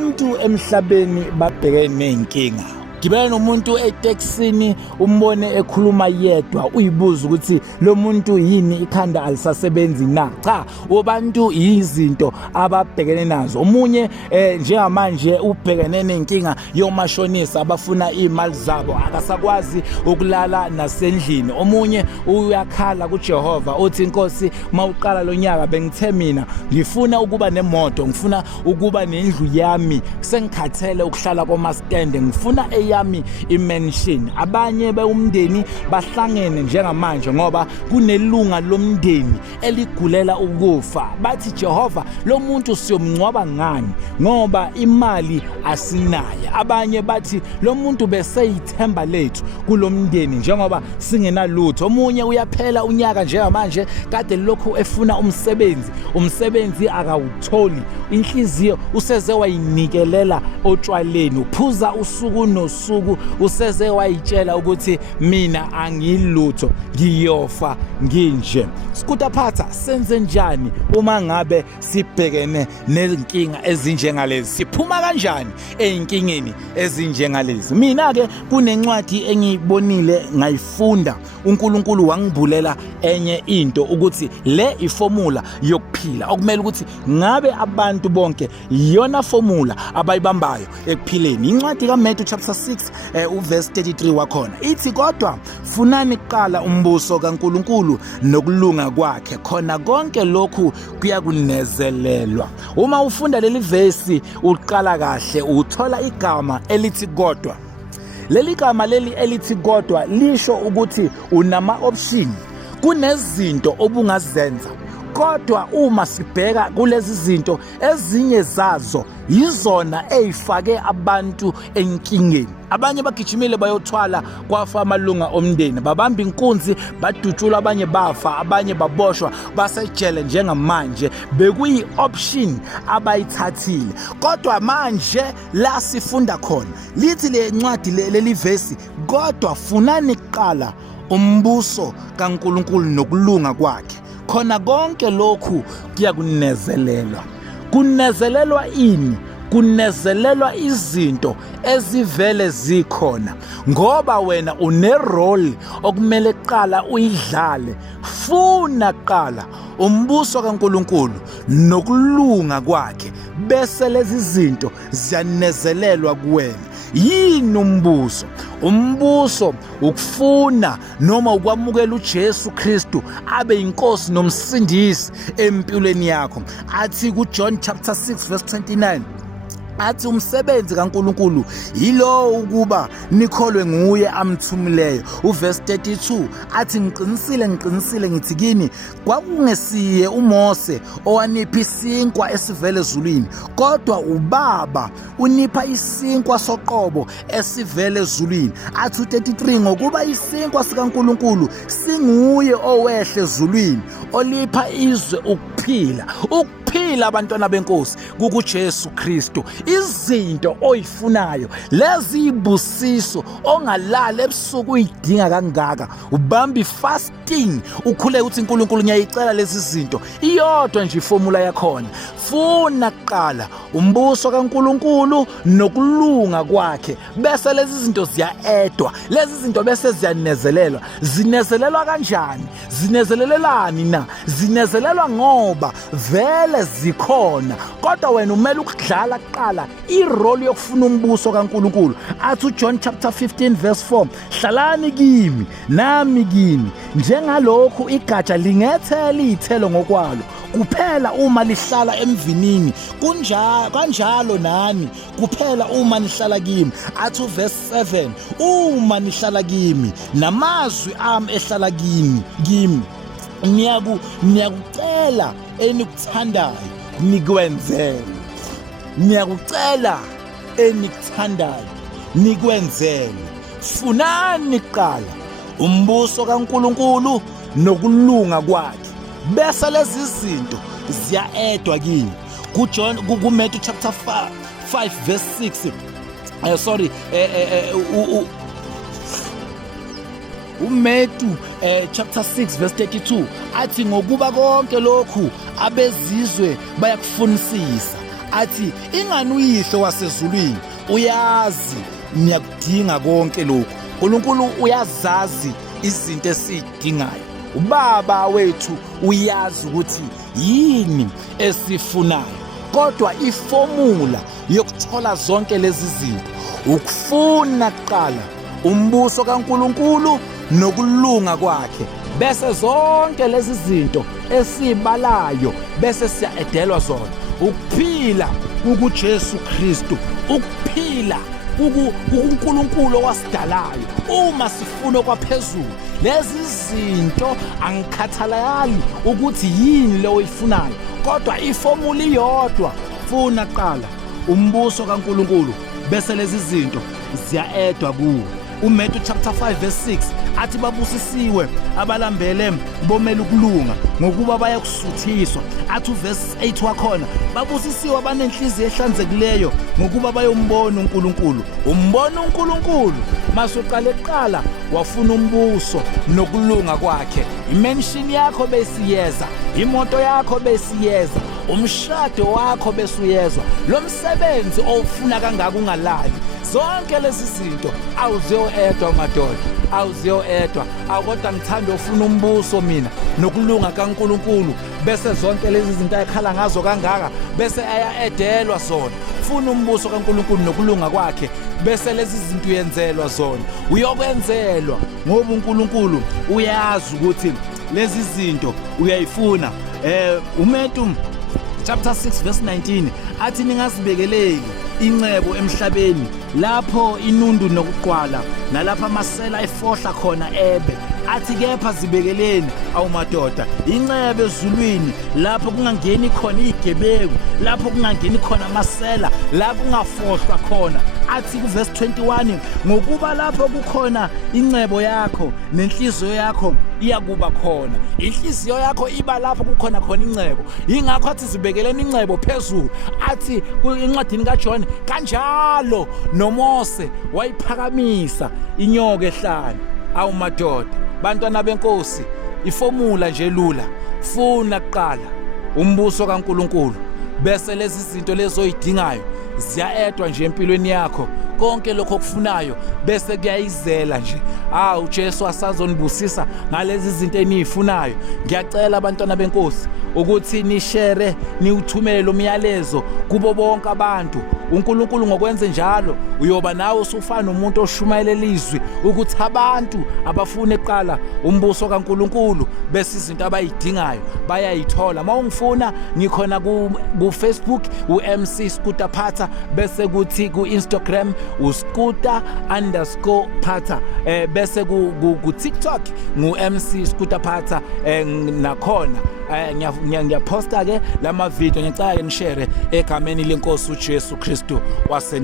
abantu emhlabeni babhekene nenkinga. Gibela nomuntu eTexini umbone ekhuluma yedwa uyibuza ukuthi lo muntu yini ikhanda alisasebenzi na. Cha, abantu izinto ababhekene nazo. Omunye njengamanje ubhekene nenkinga yomashonisa abafuna imali zabo akasakwazi ukulala nasendlini. Omunye uyakhala kuJehova uthi Nkosi mawuqala lo nyaka bengithe mina ngifuna ukuba nemoto, ngifuna ukuba nendlu yami, sengikhathele ukuhlala komaskende, ngifuna yami imansion. Abanye beumndeni bahlangene njengamanje ngoba kunelunga lomndeni eligulela ukufa. Bathi Jehova lo muntu siyomngcwaba ngani ngoba imali asinayo. Abanye bathi lo muntu beseyithemba lethu kulomndeni njengoba singenalutho. Omunye uyaphela unyaka njengamanje kade lokho efuna umsebenzi akawutholi. Inhliziyo useze wayinikelela otshwaleni, uphuza usuku nosuku, useze wayitshela ukuthi mina angilutho, ngiyofa nginje. Skutaphatha senze njani uma ngabe sibhekene nezinkinga ezinjengalezi? Siphuma kanjani einkingeni ezinjengalezi? Mina ke kunencwadi engiyibonile ngayifunda, uNkulunkulu wangibulela enye into ukuthi le iformula yokuphila okumele ukuthi ngabe abantu bonke iyona formula abayibambayo ekuphileni. Incwadi kaMatthew chapter 6 uverse 33 wakhona ithi, kodwa funani kuqala umbuso kaNkulunkulu nokulunga kwakhe, khona konke lokhu kuyakunezelelwa. Uma ufunda leli verse uqala kahle uthola igama elithi kodwa. Leli gama leli elithi kodwa lisho ukuthi unama option, kunezinto obungazenza. Kodwa uma sibheka kulezi zinto, ezinye zazo yizona ezifake abantu enkingeni. Abanye bagijimile bayothwala kwafa amalunga omndeni, babamba inkunzi badutshula, abanye bafa, abanye baboshwa basejele njengamanje, bekuyi option abayithathile. Kodwa manje la sifunda khona lithi le ncwadi leli verse, kodwa funani kuqala umbuso kaNkulunkulu nokulunga kwakhe, khona konke lokhu kuyakunezelelwa. Kunezelelwa ini? Kunezelelwa izinto ezivele zikhona ngoba wena unerole okumele qala uyidlale. Funa qala umbuso kaNkulunkulu nokulunga kwakhe, bese lezi zinto ziyanezelelwa kuwena. Yini umbuso? Umbuso ukufuna noma ukwamukela uJesu Kristu abe inkosi nomsindisi empilweni yakho. Athi kuJohn chapter 6 verse 29, athi umsebenzi kaNkulunkulu yilo ukuba nikholwe nguye amthumileyo. Uverse 32 athi ngiqinisile ngithi kini, kwakungesiye uMose owanipha isinkwa esivele ezulwini, kodwa uBaba unipha isinkwa soqobo esivele ezulwini. Athi 33, ngokuba isinkwa sikaNkulunkulu singuye owehle ezulwini, olipha izwe ukuphila abantwana benkosi kukuJesu Kristu. Izinto oyifunayo, lezi ibusiso ongalala ebusuku uyidinga kangaka, ubamba fasting, ukhuleke uthi uNkulunkulu ngiyayicela lezi zinto, iyodwa nje iformula yakhona. Funa kuqala umbuso kaNkulunkulu nokulunga kwakhe, bese lezi zinto ziyaedwa. Lezi zinto bese ziyanezelelwa. Zinezelelwa kanjani? Zinezelelelani na? Zinezelelwa ngoba vele zikhona, kodwa wena umele ukudlala kuqala irole yokufuna umbuso kaNkulunkulu. Athi uJohn chapter 15 verse 4, hlalani kimi nami kini, njengalokhu igatsha lingethela izithelo ngokwalo kuphela uma lihlala emvinini, kanjalo nani kuphela uma nihlala kimi. Athi verse 7, uma nihlala kimi namazwi ami ehlala kimi, niyakucela enikuthandayo nikwenzele. Niyakucela enikuthandayo nikwenzele. Funani kuqala umbuso kaNkulunkulu nokulunga kwakhe, bese lezi zinto ziyaedwa kini. kuMatthew chapter 5 verse 6, uMatthew chapter 6 verse 32 athi, ngokuba konke lokhu abezizwe bayakufunisisa, athi ingani uyihlo wasezulwini uyazi niyakudinga konke lokhu. uNkulunkulu uyazazi izinto esizidingayo. Ubaba wethu uyazi ukuthi yini esifunayo, kodwa ifomula yokuthola zonke lezi zinto ukufuna kuqala umbuso kaNkulunkulu nokulunga kwakhe, bese zonke lezi zinto esibalayo bese siyaedelwa zona. Ukuphila kuJesu Kristu, ukuphila uNkulunkulu owasidalayo. Uma sifuna kwaphezulu lezi zinto, angikhathalali ukuthi yini leyo oyifunayo, kodwa ifomula iyodwa, funa qala umbuso kaNkulunkulu bese lezi zinto ziyaedwa kuwe. uMatthew chapter 5 verse 6 athi babusisiwe abalambele bomela ukulunga ngokuba bayakusuthiswa. Athi uverse 8 wakhona babusisiwe abanenhliziyo ehlanzekileyo ngokuba bayombona uNkulunkulu. Umbona uNkulunkulu masuqala eqala wafuna umbuso nokulunga kwakhe. Imention yakho besiyeza, imoto yakho besiyeza, umshado wakho besuyezwa, lo msebenzi ofuna kangaka ungalali. Zonke lezi zinto awuziyoedwa madoda, awuziyoedwa. Kodwa ngithanda ufuna umbuso mina nokulunga kaNkulunkulu, bese zonke lezi zinto ayikhala ngazo kangaka bese ayaedelwa zona. Funa umbuso kaNkulunkulu nokulunga kwakhe, bese lezi zinto uyenzelwa zona, uyokwenzelwa ngoba uNkulunkulu uyazi ukuthi lezi zinto uyayifuna. uMatthew chapter 6 verse 19 athi ningazibekeleki incebo emhlabeni lapho inundu nokuqwala nalapha amasela efohla khona ebe. Athi kepha zibekeleni awumadoda incebe ezulwini lapho kungangeni khona izigebengu, lapho kungangeni khona amasela, la kungafohlwa khona. Athi kuverse 21 ngokuba lapho kukhona incebo yakho nenhliziyo yakho iyakuba khona. Inhliziyo yakho iba lapho kukhona khona incebo, ingakho athi zibekeleni incebo phezulu. Athi encwadini kaJohn kanjalo noMose wayiphakamisa inyoka ehlane. Awumadoda bantwana benkosi, ifomula nje elula, funa kuqala umbuso kaNkulunkulu bese lezi zinto lezo oyidingayo ziyaedwa nje empilweni yakho. Konke lokho okufunayo bese kuyayizela nje. uJesu asazonibusisa ngalezi zinto enizifunayo. Ngiyacela abantwana benkosi ukuthi nishare, niwuthumele umyalezo kubo bonke abantu. uNkulunkulu ngokwenze njalo uyoba nawe usufana nomuntu oshumayela izwi ukuthi abantu abafune eqala umbuso kaNkulunkulu bese izinto abayidingayo bayayithola. Mawungifuna ngikhona ku Facebook uMC Scooter Phatha, bese kuthi ku Instagram uscooter_Phatha, bese ku TikTok ngu MC Scooter Phatha. Nakhona ngiyaposta ke lama video, ngicela ke nishare egameni lenkosi uJesu Kristu wasena